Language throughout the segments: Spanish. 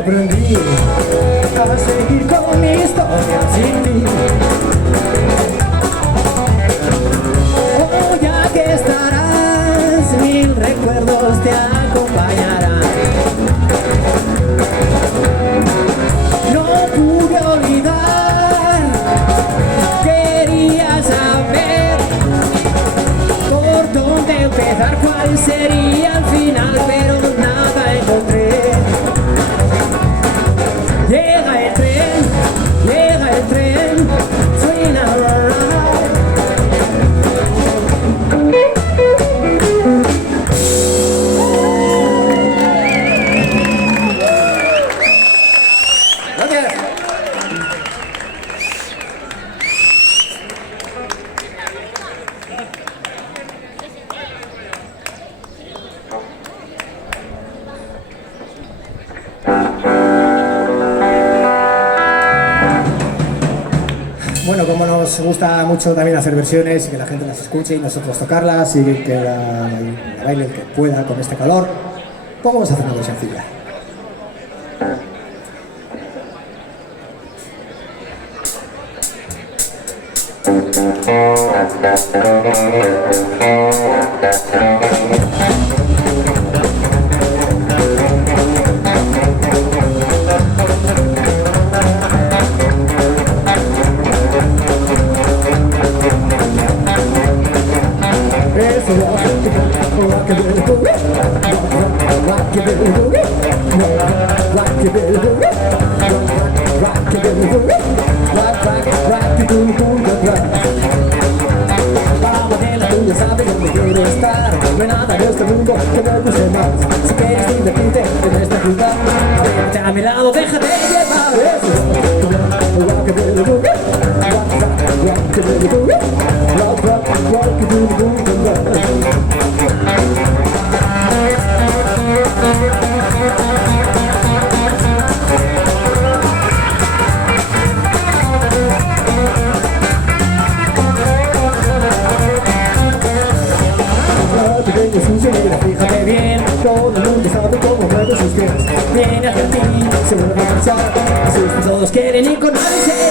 Aprendí a seguir con mi historia sin ti. Oh, ya que estarás, mil recuerdos te acompañarán. No pude olvidar, quería saber por dónde empezar, cuál sería el final, pero nada encontré. Llega el tren, suena Gracias. Bueno, como nos gusta mucho también hacer versiones y que la gente las escuche y nosotros tocarlas y que la baile el que pueda con este calor, pues vamos a hacer una versión sencilla. Ya sabes dónde quiero estar, no hay nada en este mundo que me guste más. Si quieres divertirte en esta ciudad, vente a mi lado, déjate llevar. Fíjate bien, todo el mundo sabe cómo mueve sus pies. Viene hacia ti, se vuelve a marchar. Así todos quieren ir con nadie sea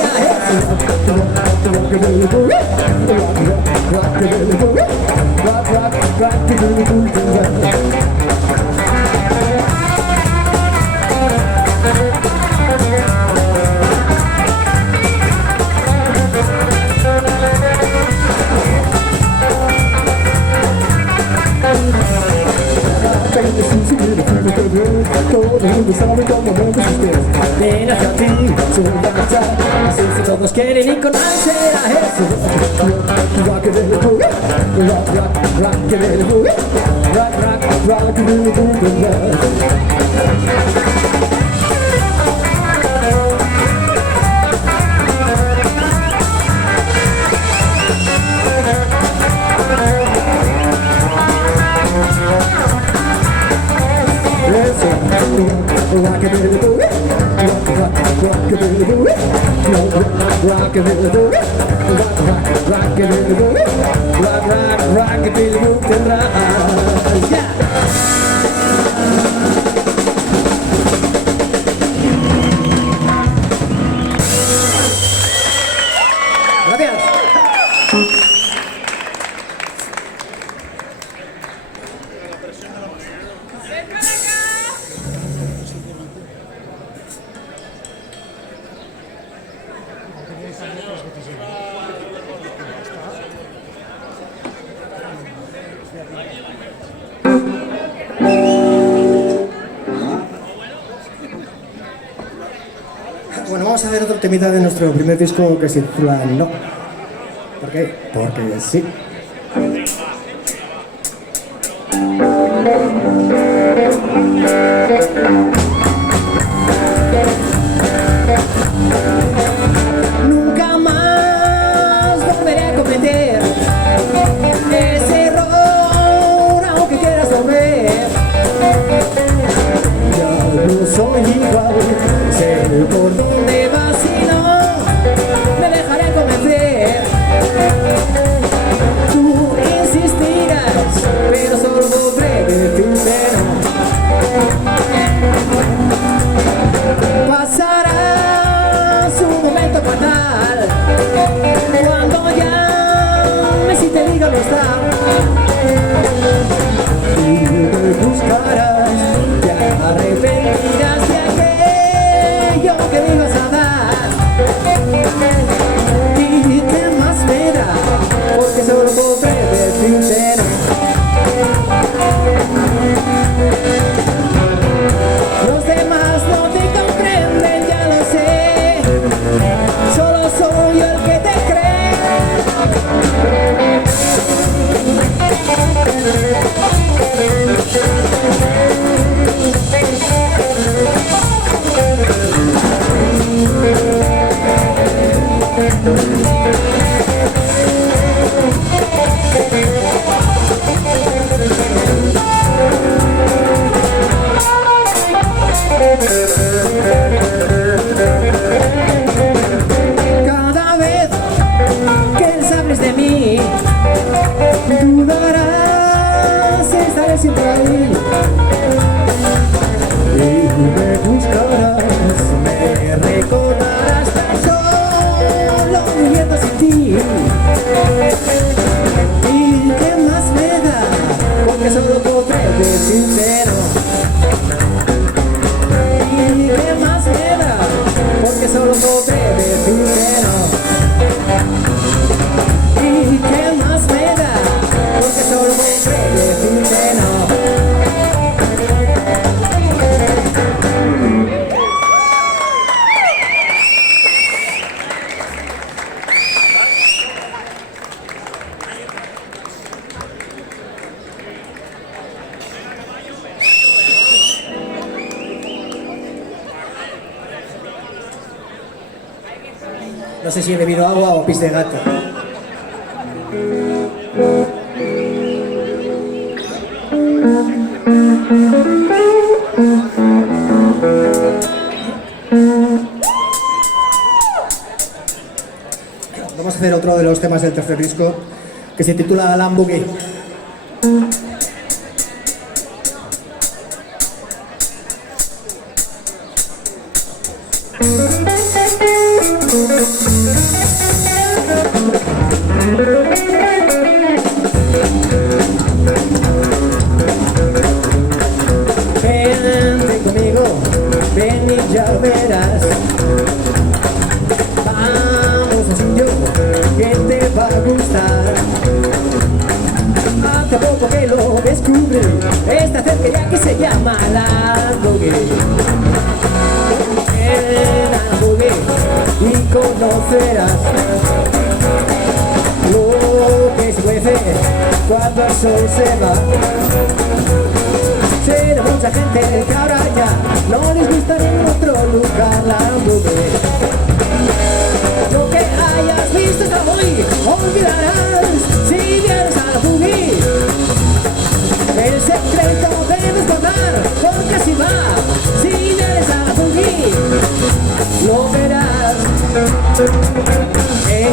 todo el mundo sabe cómo mueve sus pies. Ven hacia ti, se vuelve a marchar. Así si todos quieren ir con nadie será eso. rock, rock, rock, give it a boogie. Rock, rock, rock, give it a boogie. Rockabilly boogie, rock, rock, rockabilly boogie, rock, rock, rockabilly boogie, rock, rock, rockabilly boogie, rock, rock, rockabilly boogie, rock, yeah. Gracias. Bueno, vamos a ver otro temita de nuestro primer disco que se titula No. ¿Por qué? Porque sí. Nunca más volveré a cometer ese error, aunque quieras volver. Ya no soy igual, sé por dónde vas y no me dejaré convencer. Tú insistirás, pero solo podré decirte no. Pasarás un momento fatal cuando llames y te diga no está. Y me buscarás, te arrepentirás de aquello que me ibas a dar. ¿Y qué más me da? Porque solo podré decirte no. Los demás no te comprenden, ya lo sé. Solo soy yo el que te cree. Cada vez que les hables de mí, dudarás, estaré siempre ahí. Y me buscarás, me recordarás tan solo viviendo sin ti. ¿Y qué más me da? Porque solo podré decirte no. ¿Y qué más me da? Porque solo podré decirte no. ¿Y qué más me da? Porque solo podré decirte no. No sé si he bebido agua o pis de gato. Vamos a hacer otro de los temas del tercer disco que se titula Lamborghini. Vente conmigo, ven y ya verás. Vamos sencillo, que te va a gustar. Hace poco que lo descubrí, esta cerquería que se llama Lamborghini. En Lamborghini y conocerás lo que se puede hacer cuando el sol se va. Sé de mucha gente que ahora ya no les gusta en otro lugar la mujer. Lo que hayas visto hasta hoy olvidarás si vienes a la Fugi. El secreto debes guardar porque así va. Si vienes a la Fugi lo verás. Ey,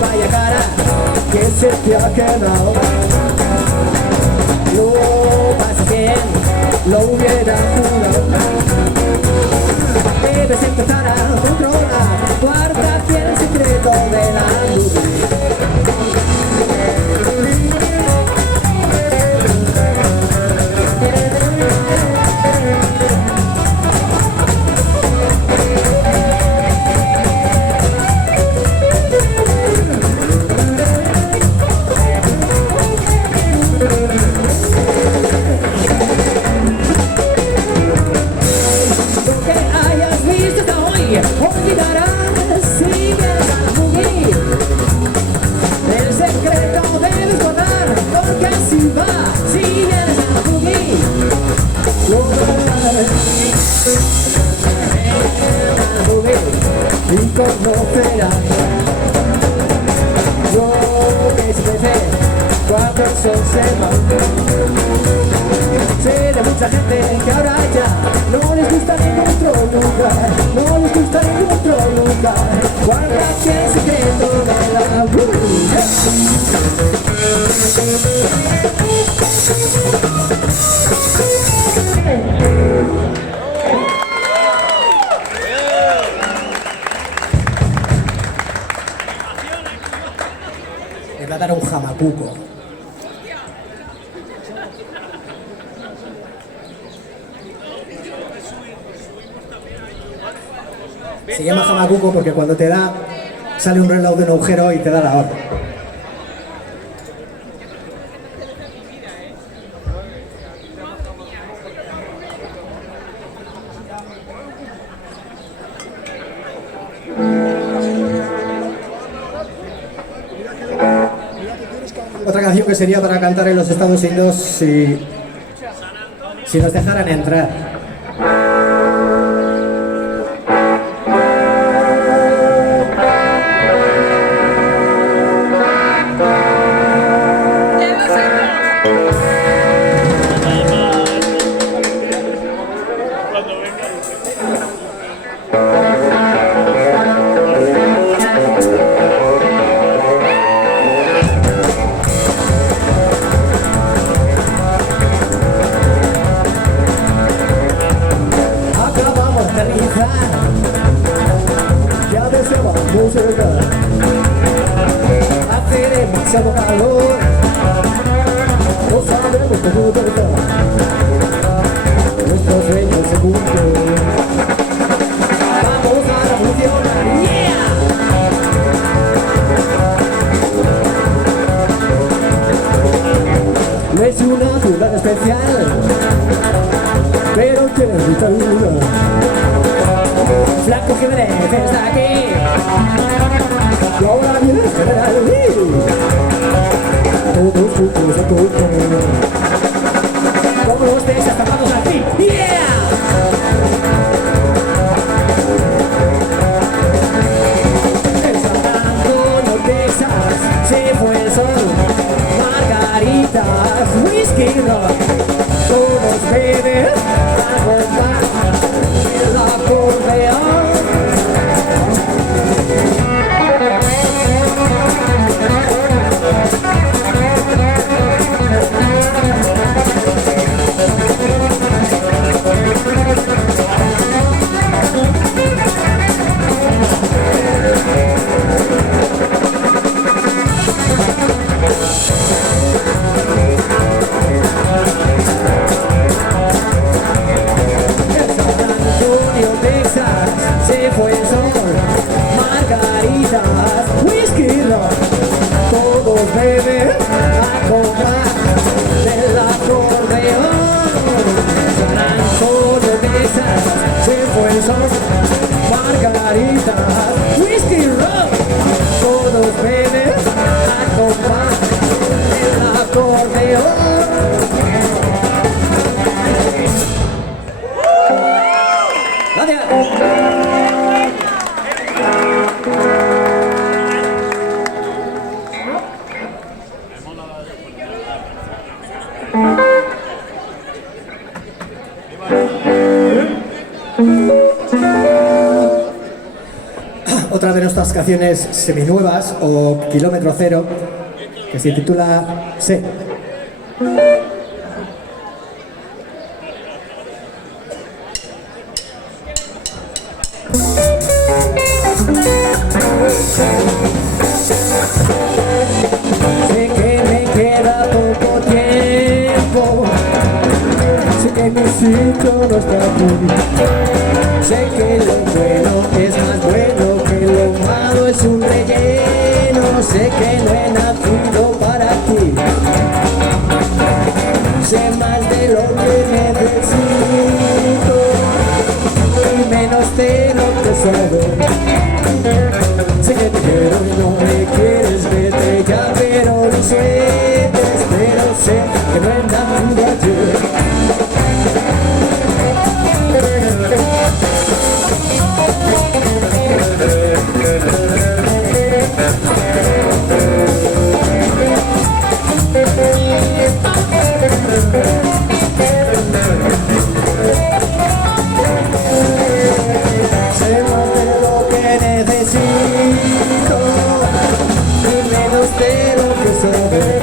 vaya cara que se te ha quedado. Lo pasas bien, lo hubiera jurado. Debes empezar a controlar, guarda bien el secreto de la luz. Olvidarás si vienes a la Fugi. El secreto debes guardar porque así va. Si vienes a la Fugi lo verás. A la Fugi y conocerás lo que se ve cuando el sol se va. Sé de mucha gente que ahora ya no les gusta en otro lugar, no les gusta en otro lugar. Guarda que el secreto de la Le va a dar un jamacuco. Se llama jamacuco porque cuando te da, sale un reloj de un agujero y te da la hora. Otra canción que sería para cantar en los Estados Unidos si nos dejaran entrar. Ya deseamos llegar. Hace demasiado calor, no sabemos cómo tratar. Nuestros sueños se cumplen. Vamos a funcionar, yeah. No es una ciudad especial, pero tiene mucha vida. Flaco que merece está aquí. Y ahora viene el general Lee. Todos juntos a tope. Como los desacabados aquí. ¡Yeah! En San Antonio, Texas, se fue el sol. Margaritas, whisky, rock. Todos beben a bombar el acordeón. Se fue el sol, margaritas, whisky, rock. Todos beben a comprar del acordeón. San Antonio, Texas, se fue el sol, margaritas, whisky, rock. Todos beben a comprar del acordeón. acordeón. Gracias. Otra de nuestras canciones seminuevas o Kilómetro Cero, que se titula Sé. Sé que me queda poco tiempo, sé que mi sitio no está aquí, sé que lo bueno es más bueno que lo malo, es un relleno, sé que no he nacido para ti, sé más de lo que necesito y menos de lo que sabes. Sé que te quiero y no me quieres, vete ya, pero no sueltes, pero sé que no he nacido ayer. Sé más de lo que necesito y menos de lo que sabes.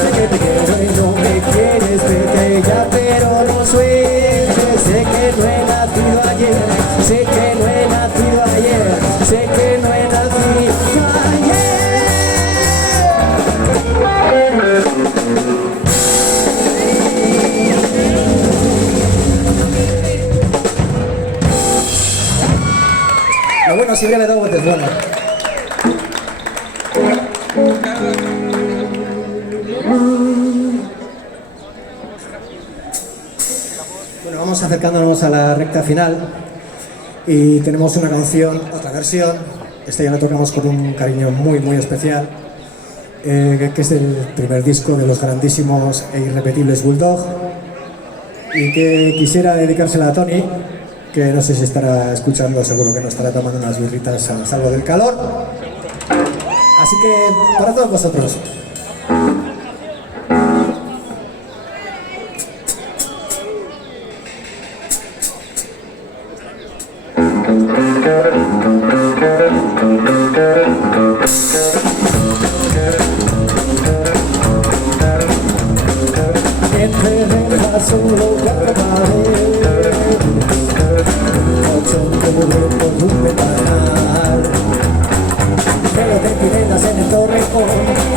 Sé que te quiero y no me quieres, vete ya, pero no sueltes. Sé que no he nacido ayer, sé que no he nacido ayer, sé que no he nacido ayer. Lo bueno si breve 2 veces bueno. Bueno, vamos acercándonos a la recta final y tenemos una canción, otra versión. Esta ya la tocamos con un cariño muy muy especial, que es el primer disco de los grandísimos e irrepetibles Bulldog, y que quisiera dedicársela a Tony, que no sé si estará escuchando, seguro que no estará tomando unas birritas a salvo del calor. Así que para todos vosotros. Que te deja solo cada vez, como por un ventanal, pero te tiritas en el torrejón,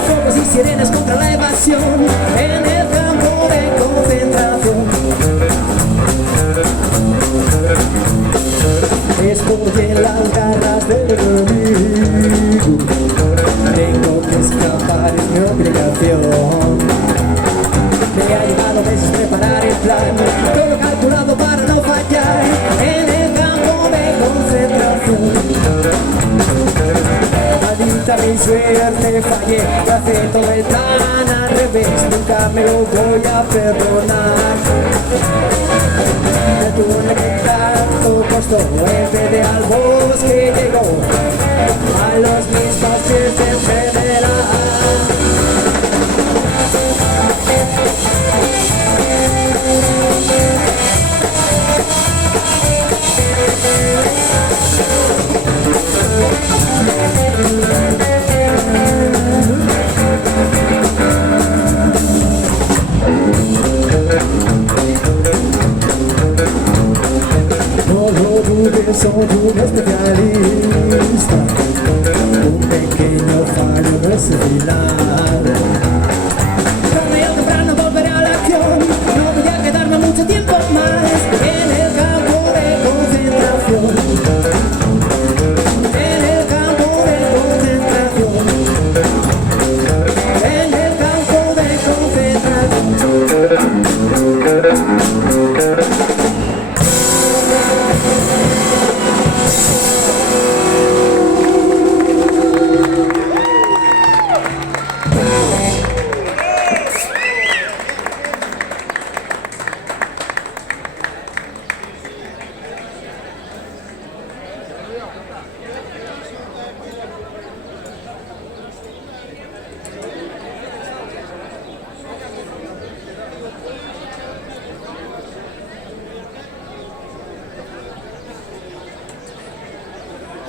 fuegos y sirenas contra la evasión, en el campo de concentración. Estoy en las garras del enemigo, tengo que escapar, es mi obligación. Me ha llevado meses preparar el plan, todo calculado para no fallar en el campo de concentración. Maldita mi suerte, fallé, hice todo el plan al revés, nunca me lo voy a perdonar. Me tuve que tanto costó, en vez de al bosque llegó a los mismos pies de enfermedad. No lo dudes, soy un especialista, un pequeño fallo no es el final.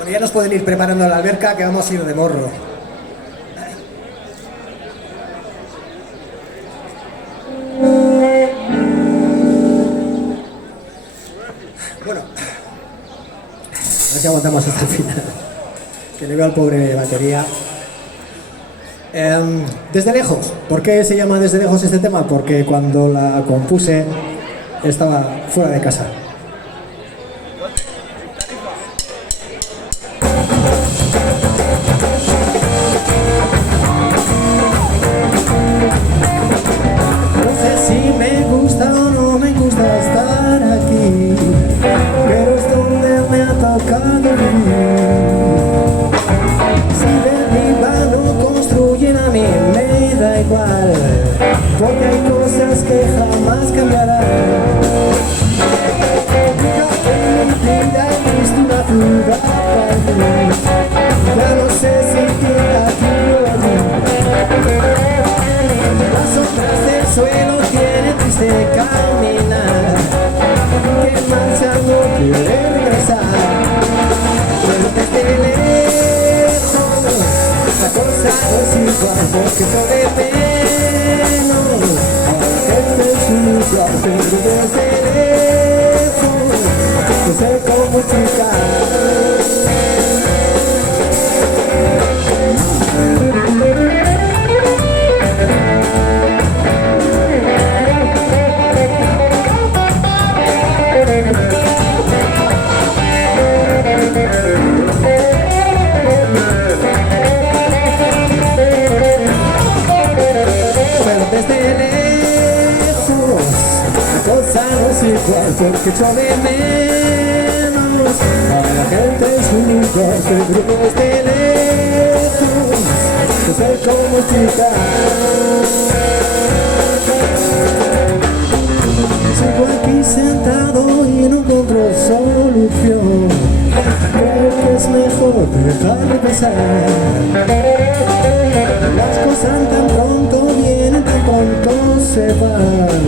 Bueno, ya nos pueden ir preparando la alberca que vamos a ir de morro. Bueno, a ver si aguantamos hasta el final. Que le veo al pobre batería. Desde lejos. ¿Por qué se llama Desde lejos este tema? Porque cuando la compuse estaba fuera de casa. No sé si me gusta o no me gusta estar aquí, pero es donde me ha tocado vivir. Si derriban o construyen a mí me da igual, porque hay cosas que jamás cambiarán. Nunca en mi vida he visto una ciudad partir, ya no sé si queda aquí o allí. Las sombras del suelo tienen triste caminar, que marcha no quiere regresar. Pero desde lejos la cosa no es igual, porque sobre menos gente es un lugar, pero desde lejos no sé cómo explicar. Desde lejos la cosa no es igual, porque echo de menos a la gente en su lugar, pero desde lejos no sé cómo explicar. Sigo aquí sentado y no encuentro solución, creo que es mejor dejar de pensar. Las cosas tan pronto vienen, tan pronto se van,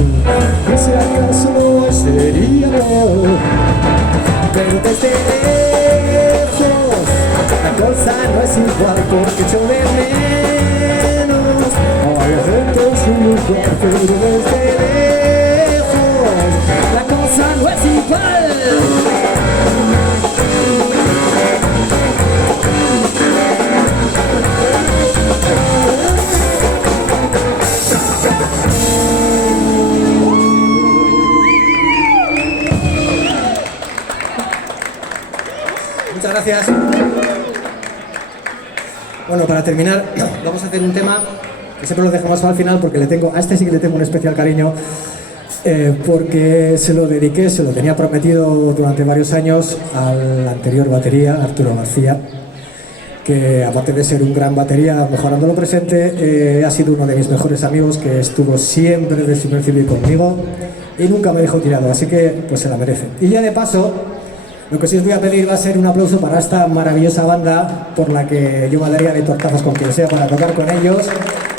y si acaso no sería peor. Pero desde lejos la cosa no es igual, porque echo de menos a la gente en su lugar, pero desde lejos la cosa no es igual. Muchas gracias. Bueno, para terminar, vamos a hacer un tema que siempre lo dejamos al final, porque le tengo, a este sí que le tengo un especial cariño, porque se lo dediqué, se lo tenía prometido durante varios años al anterior batería, Arturo García, que aparte de ser un gran batería, mejorando lo presente, ha sido uno de mis mejores amigos, que estuvo siempre de su civil conmigo y nunca me dejó tirado, así que pues se la merece. Y ya de paso, lo que sí os voy a pedir va a ser un aplauso para esta maravillosa banda por la que yo me daría de tortazos con quien sea para tocar con ellos.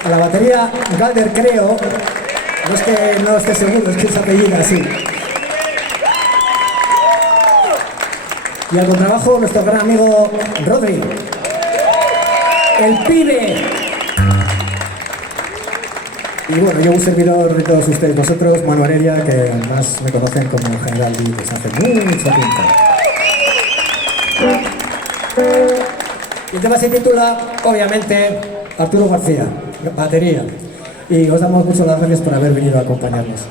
A la batería Galder, creo, no es que no esté seguro, es que se apellida así. Y al contrabajo nuestro gran amigo Rodri, el pibe. Y bueno, yo un servidor de todos ustedes, vosotros, Manu Heredia, que además me conocen como General D desde hace mucho tiempo. Y el tema se titula, obviamente, Arturo García, batería. Y os damos muchas gracias por haber venido a acompañarnos.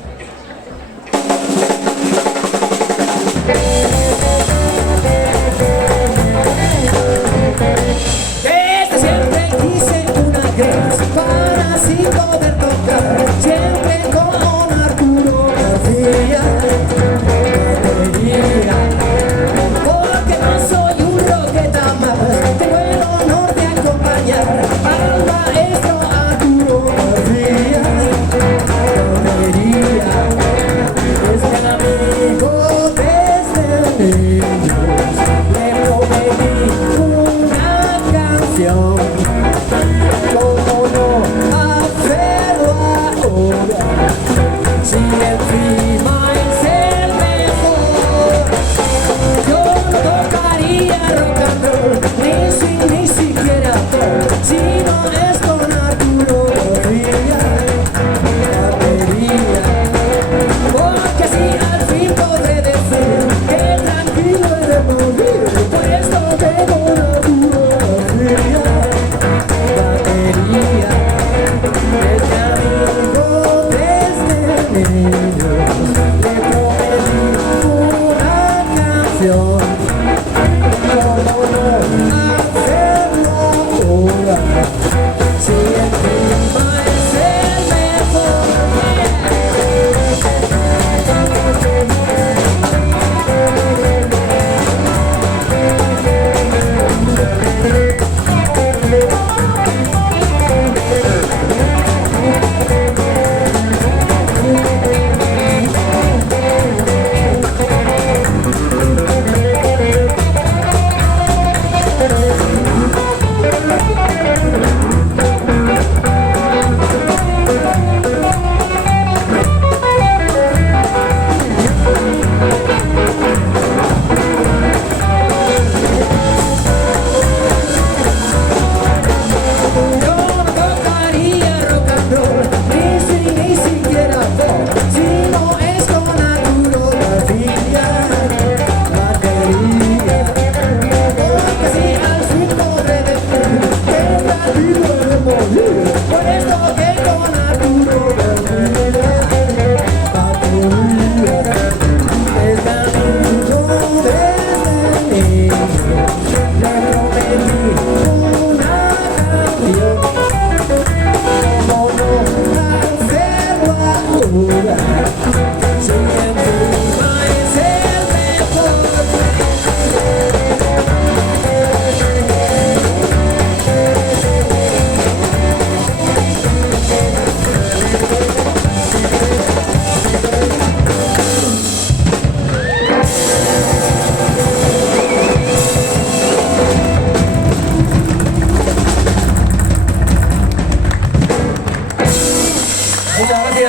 Desde siempre quise una guerra para así poder tocar, siempre con Arturo García, batería. Porque no soy un roqueta más, tengo el honor de acompañar al maestro Arturo García, batería. Es mi amigo desde niños, le prometí una canción, cómo no hacer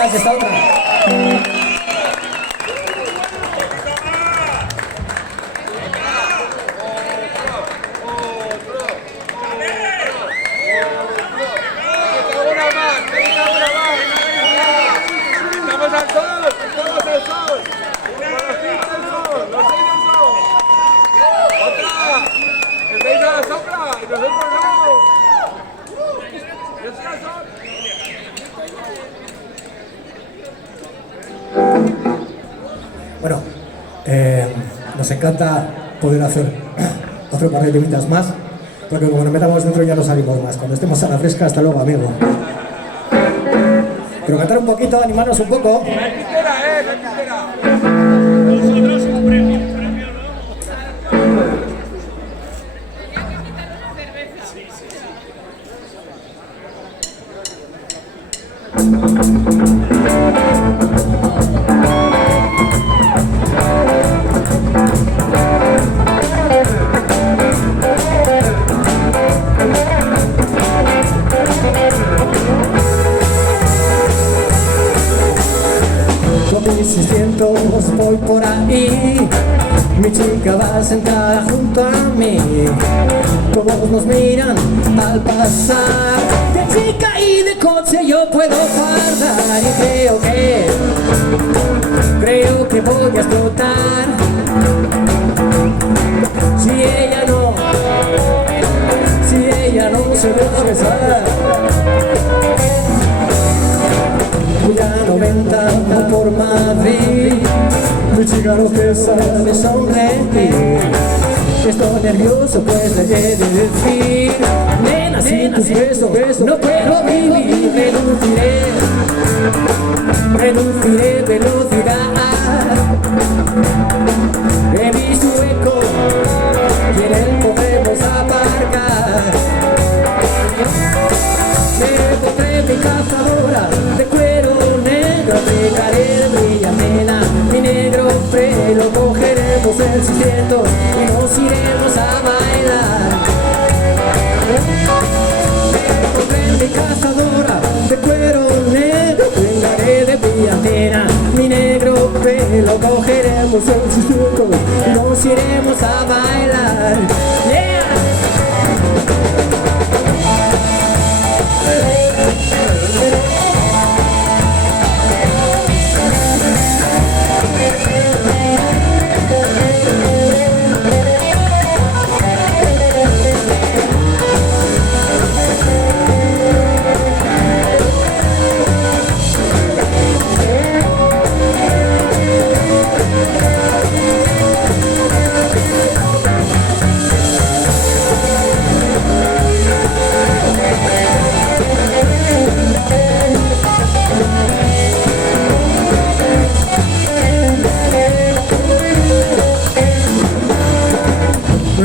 más esta otra. Bueno, nos encanta poder hacer otro par de temitas más, porque como nos metamos dentro ya no salimos más. Cuando estemos a la fresca, hasta luego, amigo. Pero cantar un poquito, animarnos un poco. Nosotros un premio, ¿no? Con mis 600 voy por ahí, mi chica va sentada junto a mí. Todos nos miran al pasar, de chica y de coche yo puedo fardar. Y creo que voy a explotar si ella no se deja besar. Voy a 90 por Madrid, mi chica no cesa de sonreír. Estoy nervioso pues le he de decir: nena, sin tus besos no puedo vivir. Reduciré velocidad en mi sueco y en él podemos aparcar. Me pondré mi cazadora de cuero negro, pegaré de brillantina mi negro pelo, cogeremos el 600 y nos iremos a bailar. Me pondré mi cazadora de cuero negro, pegaré de brillantina mi negro pelo, cogeremos el 600 y nos iremos a bailar. Yeah.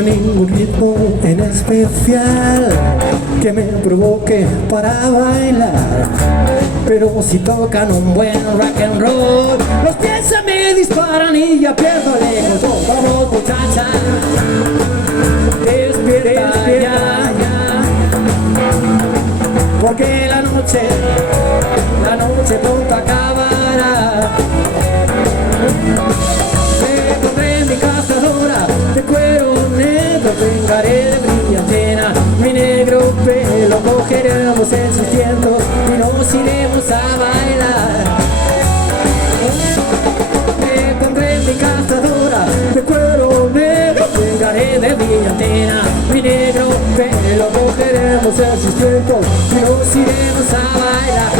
Ningún ritmo en especial que me provoque para bailar, pero si tocan un buen rock and roll, los pies se me disparan y ya pierdo el control. Vamos muchacha, despierta ya, porque la noche pronto acabará. Me pondré mi cazadora de cuero negro, vengaré de brillantina mi negro pelo, cogeremos el 600 y nos iremos a bailar. Me pondré mi cazadora de cuero negro, vengaré de brillantina mi negro pelo, cogeremos el 600 y nos iremos a bailar.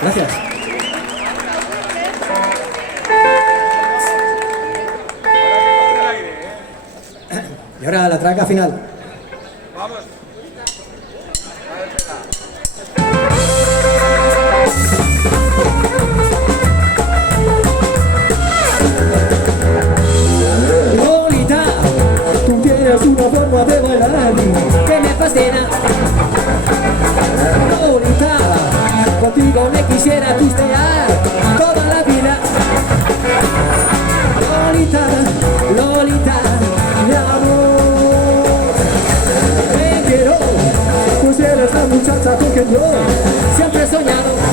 Gracias. Y ahora la traca final. Vamos. Lolita, tú tienes una forma de bailar que me fascina. Lolita, contigo me quisiera siempre he soñado